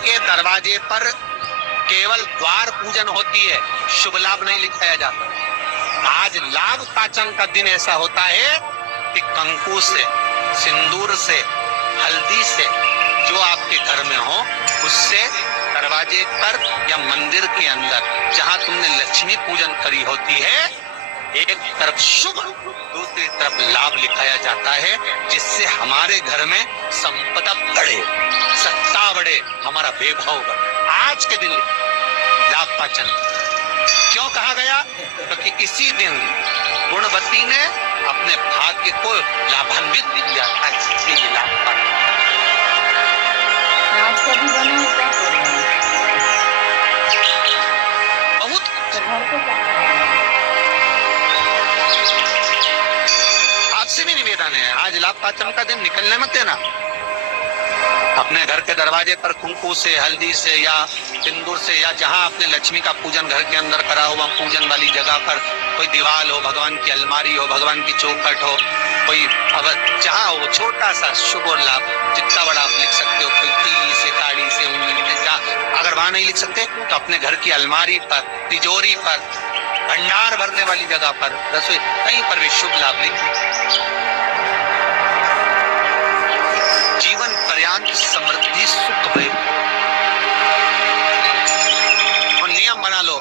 के दरवाजे पर केवल द्वार पूजन होती है, शुभ लाभ नहीं लिखाया जाता। आज लाभ पाचन का दिन ऐसा होता है कि कंकु से, सिंदूर से, हल्दी से, जो आपके घर में हो उससे दरवाजे पर या मंदिर के अंदर जहां तुमने लक्ष्मी पूजन करी होती है, एक तरफ शुभ दूसरी तरफ लाभ लिखाया जाता है, जिससे हमारे घर में संपदा बढ़े, सत्ता बढ़े, हमारा वैभव बढ़े। आज के दिन लाभ पाचन क्यों कहा गया? क्योंकि इसी दिन गुणवती ने अपने भाग्य को लाभान्वित किया था, इसलिए ये लाभ पाचन। आज कभी बना है क्या बहुत घर को क्या आपसे भी निवेदन है, आज लाभ पाचन का दिन निकलने मत देना। अपने घर के दरवाजे पर कुंकू से, हल्दी से या सिंदूर से, या जहां आपने लक्ष्मी का पूजन घर के अंदर करा हुआ पूजन वाली जगह पर, कोई दीवार हो, भगवान की अलमारी हो, भगवान की चौखट हो, कोई अब जहां हो, छोटा सा शुभ और लाभ जितना बड़ा आप लिख सकते हो, कोई तीली से, काड़ी से, उंगली से, अगर वहां नहीं लिख सकते तो अपने घर की अलमारी पर, तिजोरी पर, भंडार भरने वाली जगह पर, रसोई, कहीं पर भी शुभ लाभ लिख। जीवन पर्यंत समृद्धि सुख भय। और नियम बना लो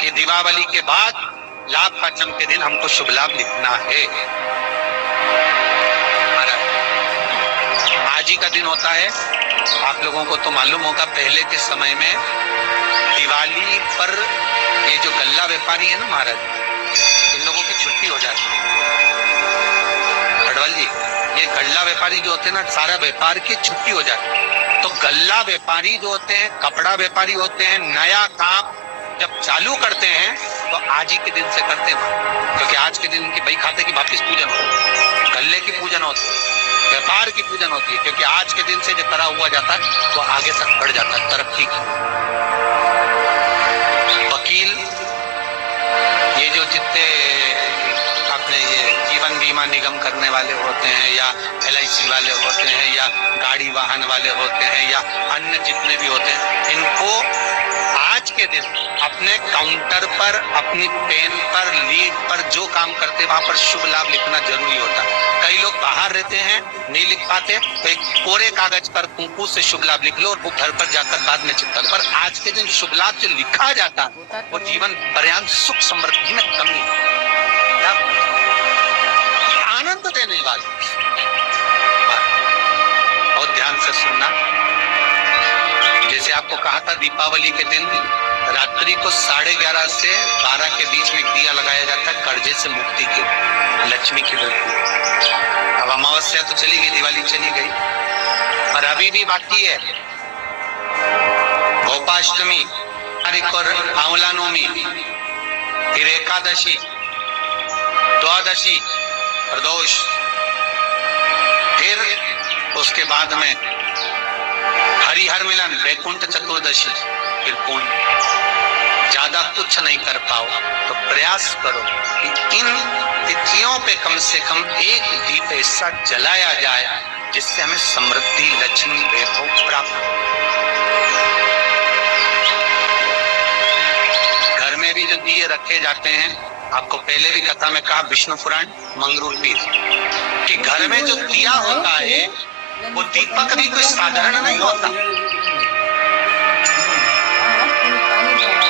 कि दीपावली के बाद लाभ पाचन के दिन हमको शुभ लाभ लिखना है। आज ही का दिन होता है, आप लोगों को तो मालूम होगा, पहले के समय में दिवाली पर ये जो गल्ला व्यापारी है ना महाराज, इन लोगों की छुट्टी हो जाती है। खड़वाल जी, ये गल्ला व्यापारी जो होते हैं ना, सारा व्यापार की छुट्टी हो जाती है। तो गल्ला व्यापारी जो होते हैं, कपड़ा व्यापारी होते हैं, नया काम जब चालू करते हैं तो आज ही के दिन से करते हैं, क्योंकि आज के दिन इनकी बही खाते की वापिस पूजन हो, गल्ले की पूजन होती है, व्यापार की पूजन होती है, क्योंकि आज के दिन से जो करा हुआ जाता है वो आगे तक बढ़ जाता है, तरक्की की। वकील, ये जो जितने अपने ये जीवन बीमा निगम करने वाले होते हैं, या LIC वाले होते हैं, या गाड़ी वाहन वाले होते हैं, या अन्य जितने भी होते हैं, इनको आज के दिन अपने काउंटर पर, अपनी पेन पर, लीड पर जो काम करते वहां पर शुभ लाभ लिखना जरूरी होता है। कई लोग बाहर रहते हैं, नहीं लिख पाते, तो एक कोरे कागज पर कुंकू से शुभ लाभ लिख लो और वो घर पर जाकर बाद में चिपका लो। पर आज के दिन शुभ लाभ जो लिखा जाता है वो जीवन पर्यंत सुख समृद्धि में कमी, आनंद देने वाली। बहुत ध्यान से सुनना। जैसे आपको कहा था, दीपावली के दिन रात्रि को 11:30 से 12 के बीच में दिया लगाया जाता है, कर्जे से मुक्ति के, लक्ष्मी की वृद्धि। अब अमावस्या तो चली गई, दिवाली चली गई, पर अभी भी बाकी है गोपाष्टमी, और आंवला नवमी, फिर एकादशी, द्वादशी, प्रदोष, फिर उसके बाद में हरिहर मिलन, वैकुंठ चतुर्दशी, फिर पूर्ण। ज्यादा कुछ नहीं कर पाओ तो प्रयास करो कि इन तिथियों पे कम से कम एक दीप ऐसा जलाया जाए जिससे हमें समृद्धि, लक्ष्मी, वैभव प्राप्त हो। घर में भी जो दिए रखे जाते हैं, आपको पहले भी कथा में कहा, विष्णु पुराण मंगरूपी, कि घर में जो दिया होता है वो दीपक भी कोई साधारण नहीं होता,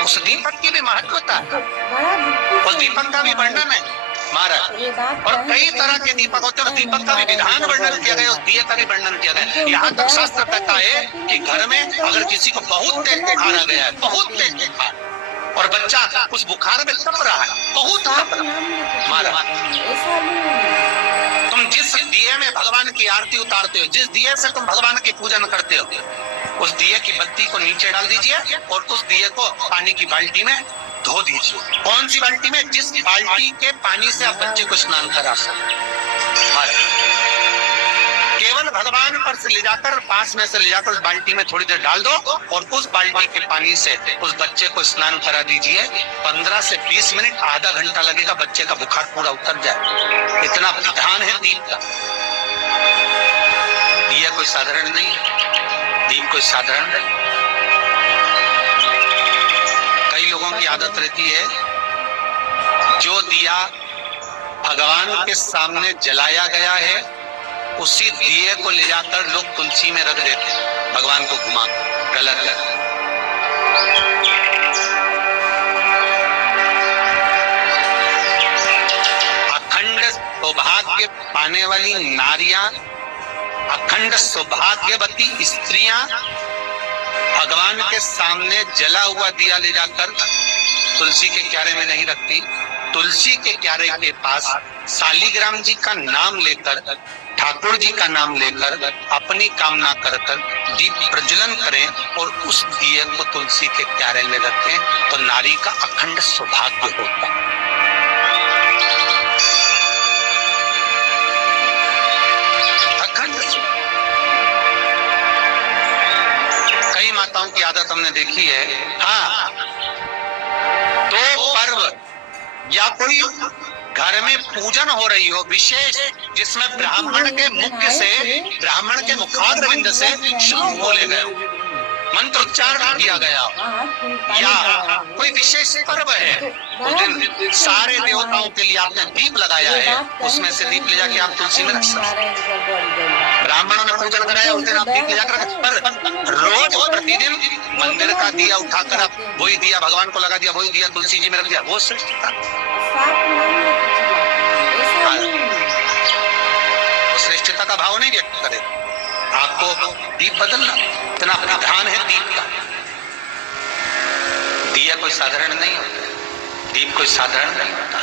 उस दीपक की भी महत्वता है, उस दीपक का भी वर्णन है महाराज। और कई तरह के दीपक होते हैं, दीपक का भी विधान वर्णन किया गया, उस दिए का भी वर्णन किया गया। यहाँ तक शास्त्र कहता है कि घर में अगर किसी को बहुत तेज बुखार आ गया है, बहुत तेज बुखार, और बच्चा उस बुखार में तप रहा है, बहुत तप रहा महाराज, तुम जिस दिए में भगवान की आरती उतारते हो, जिस दिए से तुम भगवान की पूजन करते हो, उस दिए की बत्ती को नीचे डाल दीजिए और उस दिए को पानी की बाल्टी में धो दीजिए। कौन सी बाल्टी में? जिस बाल्टी के पानी से आप बच्चे को स्नान करा सकते। केवल भगवान पर से ले जाकर, पास में से ले जाकर उस बाल्टी में थोड़ी देर डाल दो और उस बाल्टी के पानी से उस बच्चे को स्नान करा दीजिए। 15 से 20 मिनट, आधा घंटा लगेगा, बच्चे का बुखार पूरा उतर जाए। इतना विधान है दीप का। दिया कोई साधारण नहीं, दीप कोई साधारण नहीं। की आदत रहती है, जो दिया भगवान के सामने जलाया गया है उसी दिए को ले जाकर लोग तुलसी में रख देते हैं, भगवान को घुमा। गलत है। अखंड सौभाग्य पाने वाली नारियां, अखंड सौभाग्यवती स्त्रियां भगवान के सामने जला हुआ दिया ले जाकर तुलसी के क्यारे में नहीं रखती। तुलसी के क्यारे के पास शालिग्राम जी का नाम लेकर, ठाकुर जी का नाम लेकर अपनी कामना कर दीप प्रज्वलन करें और उस दिए को तुलसी के क्यारे में रखें तो नारी का अखंड सौभाग्य होता है। कई माताओं की आदत हमने देखी है, हाँ, तो पर्व या कोई घर में पूजन हो रही हो विशेष, जिसमें ब्राह्मण के मुख से, ब्राह्मण के मुखारविंद से श्लोक बोले गए, मंत्रोच्चारण किया गया, या कोई विशेष पर्व है, उस दिन सारे देवताओं के लिए आपने दीप लगाया है, उसमें से दीप ले जाके आप तुलसी में रख सकते। ब्राह्मणों ने पूजन कराया, उस दिन आप दीप ले जाकर, पर रोज प्रतिदिन मंदिर का दिया उठाकर आप वही दिया भगवान को लगा दिया, वही दिया तुलसी जी में रख दिया, वो श्रेष्ठता। श्रेष्ठता का भाव नहीं व्यक्त करे। आपको दीप बदलना, इतना विधान है दीप का। दिया कोई साधारण नहीं होता, दीप कोई साधारण नहीं होता।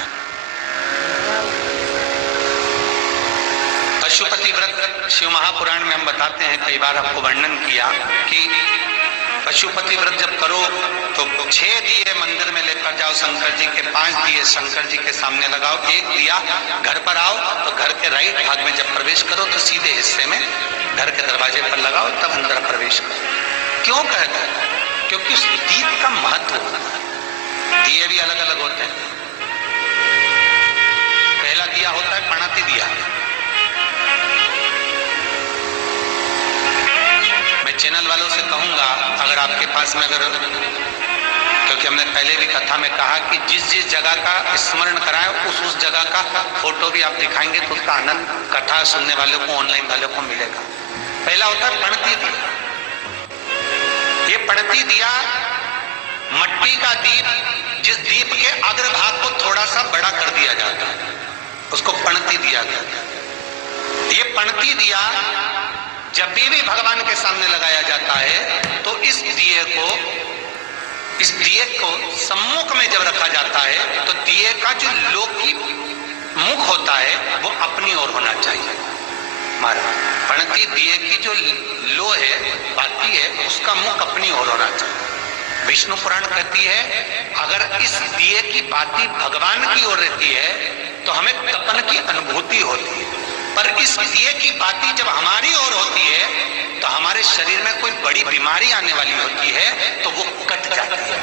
पशुपति व्रत शिव महापुराण में हम बताते हैं, कई बार आपको वर्णन किया कि पशुपति व्रत जब करो तो 6 दिए मंदिर में लेकर जाओ शंकर जी के, 5 दिए शंकर जी के सामने लगाओ, 1 दिया घर पर आओ तो घर के राइट भाग में जब प्रवेश करो तो सीधे हिस्से में घर के दरवाजे पर लगाओ, तब अंदर प्रवेश करो। क्यों कहते हैं? क्योंकि उस दीप का महत्व होता है। दिए भी अलग अलग होते हैं। पहला दिया होता है पणति दिया। मैं चैनल वालों से कहूंगा, अगर आपके पास में, अगर, क्योंकि हमने पहले भी कथा में कहा कि जिस जिस जगह का स्मरण कराए उस जगह का फोटो भी आप दिखाएंगे तो उसका आनंद कथा सुनने वालों को, ऑनलाइन वालों को मिलेगा। पहला होता है पणति दिया। ये पणति दिया मट्टी का दीप, जिस दीप के अग्रभाग को थोड़ा सा बड़ा कर दिया जाता है, उसको पणति दिया कहते हैं। ये पणति दिया जब भी भगवान के सामने लगाया जाता है तो इस दिए को सम्मुख में जब रखा जाता है तो दिए का जो लौकी मुख होता है वो अपनी ओर होना चाहिए। पणति दिए की जो लो है, बाती है, उसका मुख अपनी ओर होना चाहिए। विष्णु पुराण कहती है अगर इस दिए की बाती भगवान की ओर रहती है तो हमें तपन की अनुभूति होती है, पर इस दिए की बाती जब हमारी ओर होती है तो हमारे शरीर में कोई बड़ी बीमारी आने वाली होती है तो वो कट जाती है।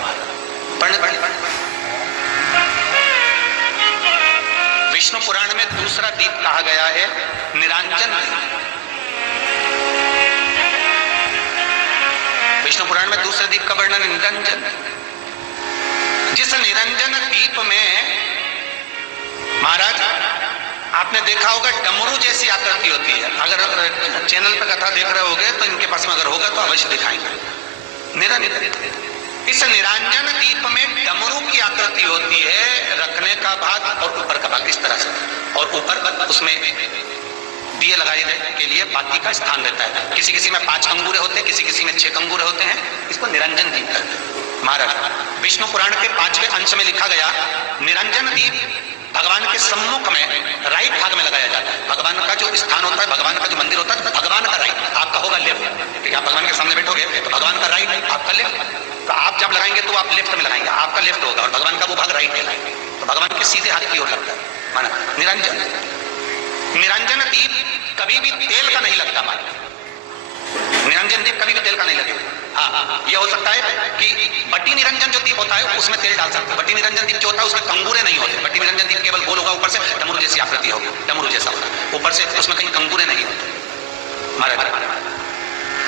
विष्णु पुराण में दूसरा दीप कहा गया है निरंजन। विष्णु पुराण में दूसरे दीप का वर्णन निरंजन। जिस निरंजन दीप में महाराज आपने देखा होगा डमरू जैसी आकृति होती है। अगर चैनल पर कथा देख रहे होगे तो इनके पास में अगर होगा तो अवश्य दिखाएंगे। निरंजन, इस निरंजन दीप में डमरू की आकृति होती है, रखने का भाग और ऊपर का भाग इस तरह से, और ऊपर उसमें दिए लगाने के लिए बाती का स्थान रहता है। किसी किसी में 5 कंगूरे होते हैं, किसी किसी में 6 कंगूरे होते हैं। इसको निरंजन दीप कहते हैं। महाराज विष्णु पुराण के 5वें अंश में लिखा गया निरंजन दीप भगवान के सम्मुख में राइट भाग में लगाया जाता है। भगवान का जो स्थान होता है, भगवान का जो मंदिर होता है, भगवान का राइट, आपका होगा लेफ्ट। ठीक है, आप भगवान के सामने बैठोगे तो भगवान का राइट, आपका लेफ्ट। तो आप जब लगाएंगे तो आप लेफ्ट में लगाएंगे, आपका लेफ्ट होगा और भगवान का वो भाग राइट में लगाएंगे, तो भगवान के सीधे हाथ की ओर लगता है। माना निरंजन, निरंजन दीप कभी भी तेल का नहीं लगता। माना निरंजन दीप कभी भी तेल का नहीं लगेगा। हाँ, ये हो सकता है कि बट्टी निरंजन जो दीप होता है उसमें तेल डाल सकते हैं। बट्टी निरंजन दीप जो होता है उसमें कंगूरे नहीं होते। बट्टी निरंजन दीप केवल गोल होगा, ऊपर से डमरू जैसी आकृति होगी, डमरू जैसा होता है, ऊपर से उसमें कहीं कंगूरे नहीं होते। महाराज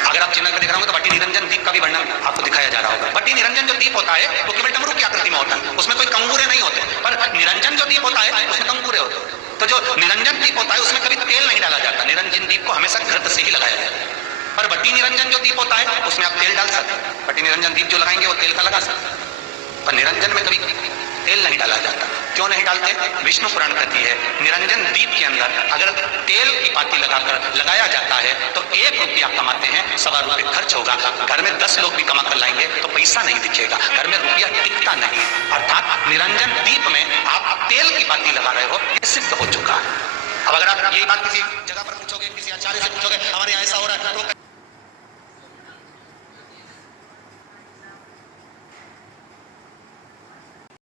अगर आप चिन्ह कर दिख रहा हूँ, तो भट्टी निरंजन दीप का भी वर्णन आपको दिखाया जा रहा होगा। भट्टी निरंजन जो दीप होता है वो केवल डमरू की आकृति में होता है, उसमें कोई कंगूरे नहीं होते, पर निरंजन जो दीप होता है उसमें कंगूरे होते हैं। तो जो निरंजन दीप होता है उसमें कभी तेल नहीं डाला जाता, निरंजन दीप को हमेशा घृत से ही लगाया जाता है। पर भट्टी निरंजन जो दीप होता है उसमें आप तेल डाल सकते हैं, भट्टी निरंजन दीप जो लगाएंगे वो तेल का लगा सकते हैं, पर निरंजन में कभी तेल नहीं डाला जाता। क्यों नहीं डालते? विष्णु पुराण कहती है निरंजन दीप के अंदर अगर तेल की पाती लगाकर लगाया जाता है तो 1 रुपया कमाते हैं, 1.25 रुपये खर्च होगा। घर में 10 लोग भी कमा कर लाएंगे तो पैसा नहीं दिखेगा, घर में रुपया टिकता नहीं। अर्थात निरंजन दीप में आप तेल की पाती लगा रहे हो, ये सिद्ध हो चुका है। अब अगर आप यही बात किसी जगह पर पूछोगे, किसी आचार्य से पूछोगे हमारे यहाँ ऐसा हो रहा है, तो